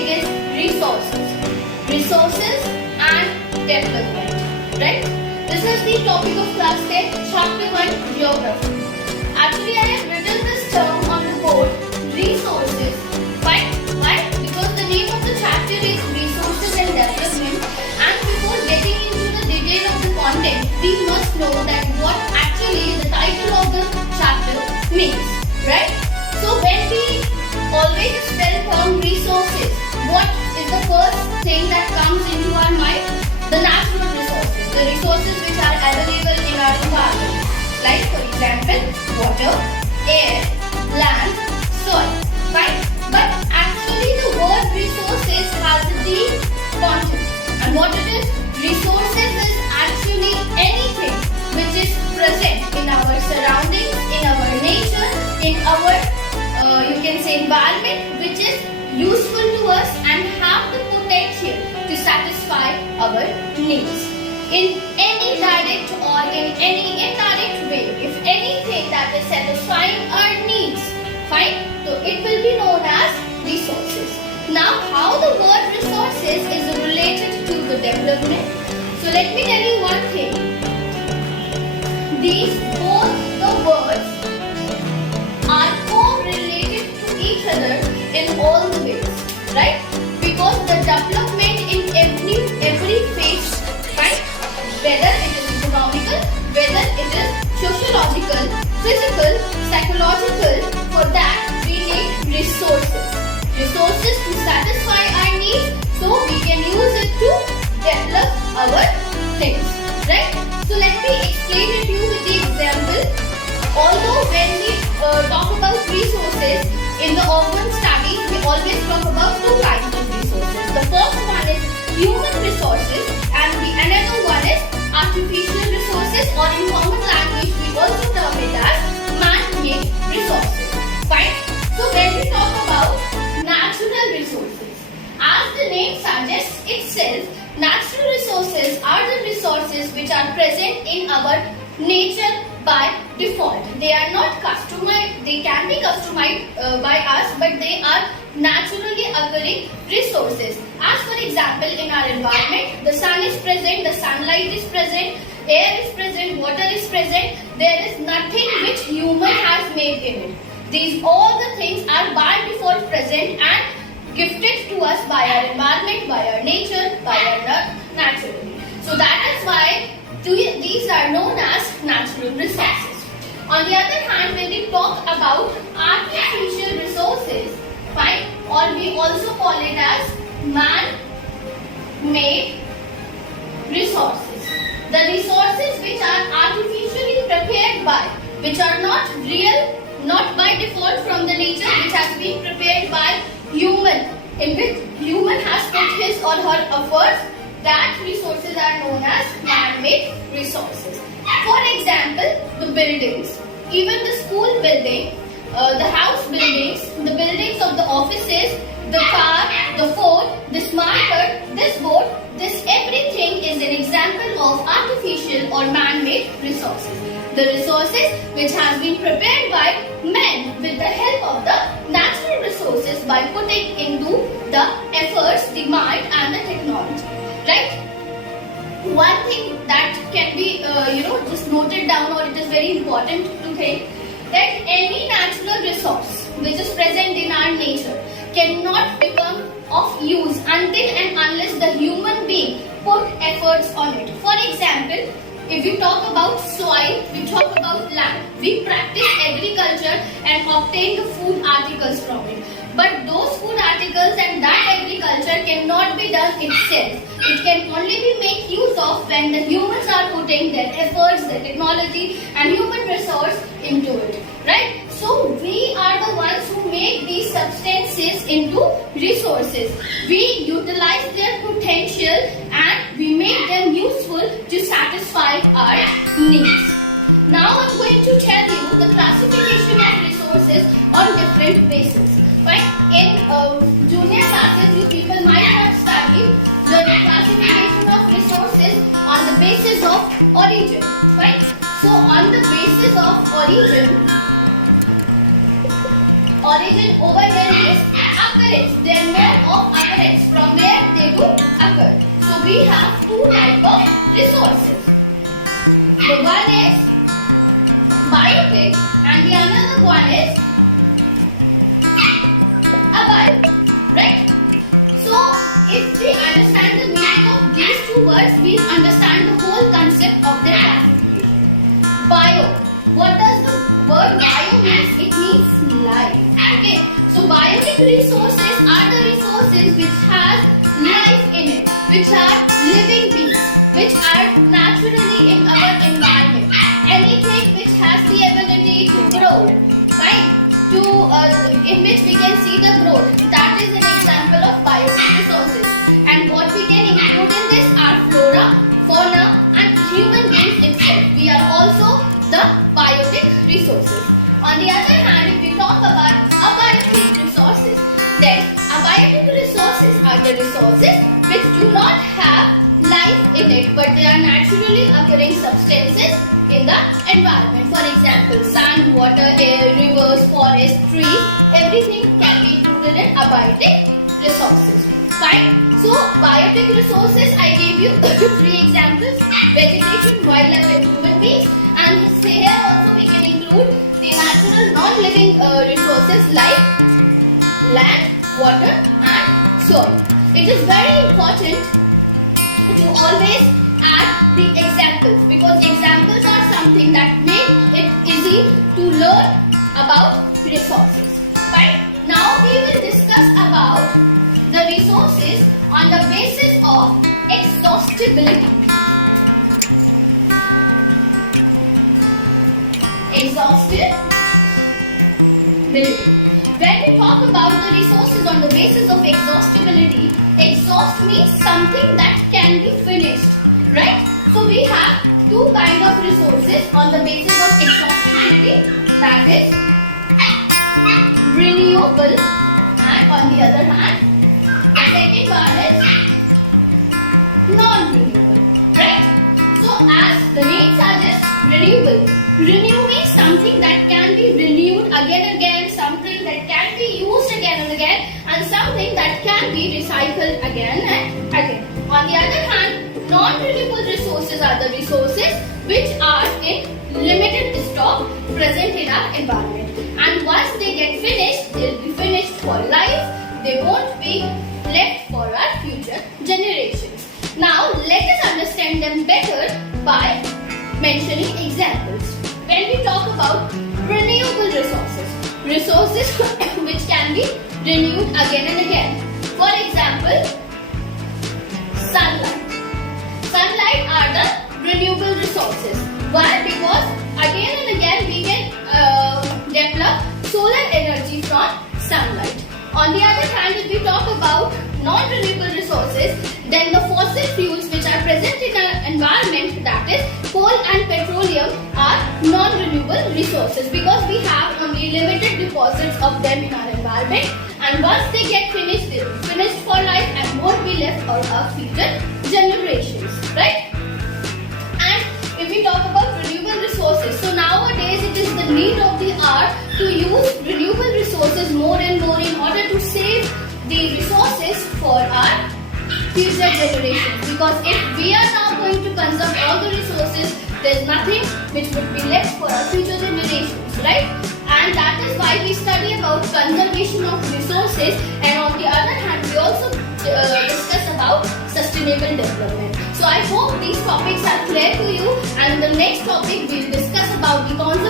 topic is resources. Resources and development. Right? This is the topic of class 10, chapter 1, geography. Actually, I have written this term on the board, resources. Why? Because the name of the chapter is resources and development. And before getting into the detail of the content, we must know that what actually the title of the chapter means. Right? So when we always spell term resources, what is the first thing that comes into our mind? The natural resources, the resources which are available in our environment, like for example, water, air, land, soil, right? But actually the word resources has a deep content, and what it is? Resources is actually anything which is present in our surroundings, in our nature, in our you can say environment, which is useful to us and have the potential to satisfy our needs in any direct or in any indirect way. If anything that is satisfying our needs, fine, so it will be known as resources. Now, how the word resources is related to the development? So let me tell you one thing. These both the words are correlated to each other in all the ways, right? Because the development in every phase, right? Whether it is economical, whether it is sociological, physical, psychological, for that we need resources. Resources to satisfy our needs, so we can use it to develop our things, right? So let me explain it to you with the example. Although when we talk about resources in the urban studies, we always talk about two kinds of resources. The first one is human resources and the another one is artificial resources, or in common language we also term it as man-made resources. Fine. So when we talk about natural resources, as the name suggests itself, natural resources are the resources which are present in our nature by default. They are not customized, they can be customized by us, but they are naturally occurring resources. As for example, in our environment, the sun is present, the sunlight is present, air is present, water is present. There is nothing which human has made in it. These all the things are by default present and gifted to us by our environment, by our nature, by our naturally. So that is why these are known as natural resources. On the other hand, when we talk about artificial resources, fine, or we also call it as man-made resources. The resources which are artificially prepared by, which are not real, not by default from the nature, which has been prepared by human, in which human has put his or her efforts, that resources are known as man-made resources. For example, the buildings, even the school building, the house buildings, the buildings of the offices, the car, the phone, the smartphone, this board, this everything is an example of artificial or man-made resources. The resources which has been prepared by men with the help of the natural resources by putting into the efforts, the mind and the technology. Right? One thing that can be just noted down, or it is very important to think, that any natural resource which is present in our nature cannot become of use until and unless the human being put efforts on it. For example, if we talk about soil, we talk about land, we practice agriculture and obtain the food articles from it. But those food articles and that agriculture cannot be done itself. It can only be made use of when the humans are putting their efforts, their technology and human resource into it. Right? So we are the ones who make these substances into resources. We utilize their potential and we make them useful to satisfy our needs. Now I'm going to tell you the classification of resources on different bases. Right? In junior classes, you people might have studied the classification of resources on the basis of origin. Right? So on the basis of origin over here is occurrence. They are mode of occurrence, from where they do occur. So we have two types of resources. The one is biotic and the another one is abiotic, right? So if we understand the meaning of these two words, we understand the whole concept of their classification. Bio. What does the word bio mean? It means life. Okay. So biotic resources are the resources which have life in it, which are living beings, which are naturally in our environment. Anything which has the ability to grow, right? In which we can see the growth. That is an example of biotic resources. And what we can include in this are flora, fauna, and human beings itself. We are also the biotic resources. On the other hand, if we talk about abiotic resources, then abiotic resources are the resources which do not have life in it, but they are naturally occurring substances in the environment. For example, sun, water, air, rivers, forests, trees, everything can be included in abiotic resources. Fine. So, biotic resources, I gave you three examples: vegetation, wildlife, and human beings. And here also we can include the natural non-living resources like land, water, and soil. It is very important to always add the examples, because examples are something that make it easy to learn about resources. Right? Now we will discuss about the resources on the basis of exhaustibility. Exhaustibility. When we talk about the resources on the basis of exhaustibility, exhaust means something that can be finished, right? So we have two kinds of resources on the basis of exhaustibility, that is renewable, and on the other hand, the second one is non-renewable, right? So as the name suggests, renewable. Renew means something that can be renewed again and again, something that can be used again and again, and something that can be recycled again and again. On the other hand, non-renewable resources are the resources which are in limited stock present in our environment. And once they get finished, they will be finished for life. They won't be left for our future generations. Now, let us understand them better by mentioning examples. When we talk about renewable resources, resources which can be renewed again and again. For example, sunlight. Sunlight are the renewable resources. Why? Because again and again we can develop solar energy from sunlight. On the other hand, if we talk about non-renewable resources, then the fossil fuels which are present in our environment, that is coal and petroleum, are non-renewable resources, because we have only limited deposits of them in our environment, and once they get finished, they will be finished for life and won't be left for our future generations, right? And if we talk about renewable resources, so nowadays it is the need of the hour to use renewable resources more and more in order to save the resources for our future generations. Because if we are now going to consume all the resources, there is nothing which would be left for our future generations, right? And that is why we study about conservation of resources, and on the other hand, we also discuss about sustainable development. So I hope these topics are clear to you, and the next topic we will discuss about the conservation